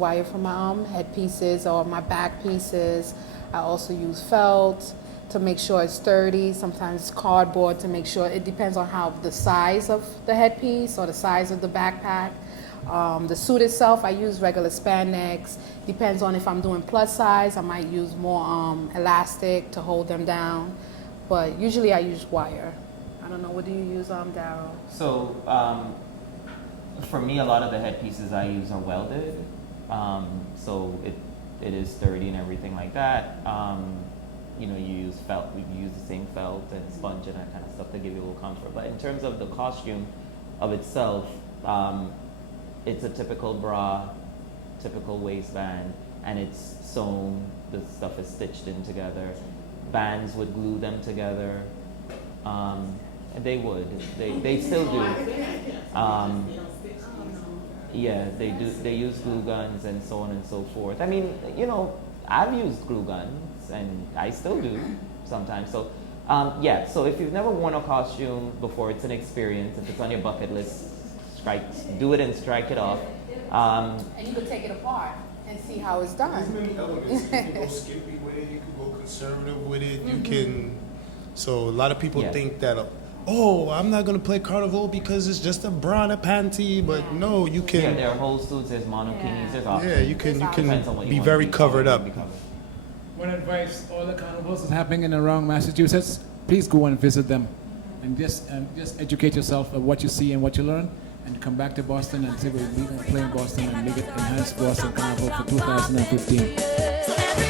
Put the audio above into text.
wire for my headpieces or my back pieces. I also use felt to make sure it's sturdy. Sometimes cardboard to make sure. It depends on how the size of the headpiece or the size of the backpack. The suit itself, I use regular spandex. Depends on if I'm doing plus size, I might use more elastic to hold them down. But usually I use wire. I don't know, what do you use, Daryl? So for me, a lot of the headpieces I use are welded. So it is sturdy and everything like that. You know, you use felt, we use the same felt and sponge and that kind of stuff to give you a little comfort. But in terms of the costume of itself, it's a typical bra, typical waistband, and it's sewn, the stuff is stitched in together. Bands would glue them together. They would, they still do. Yeah, they do, they use glue guns and so on and so forth. I mean, you know, I've used glue guns and I still do sometimes. So yeah, so if you've never worn a costume before, it's an experience. If it's on your bucket list, do it and strike it off. And you could take it apart and see how it's done. There's many elements. You can go skimpy with it, you can go conservative with it, you can, so a lot of people think that, oh, I'm not gonna play Carnival because it's just a bra and a panty, but no, you can. Yeah, there are whole suits, there's monokinis, there's options. Yeah, you can be very covered up. One advice, all the carnivals that's happening in around Massachusetts, please go and visit them. And just educate yourself of what you see and what you learn, and come back to Boston and say we're going to play in Boston and make it enhance Boston Carnival for 2015.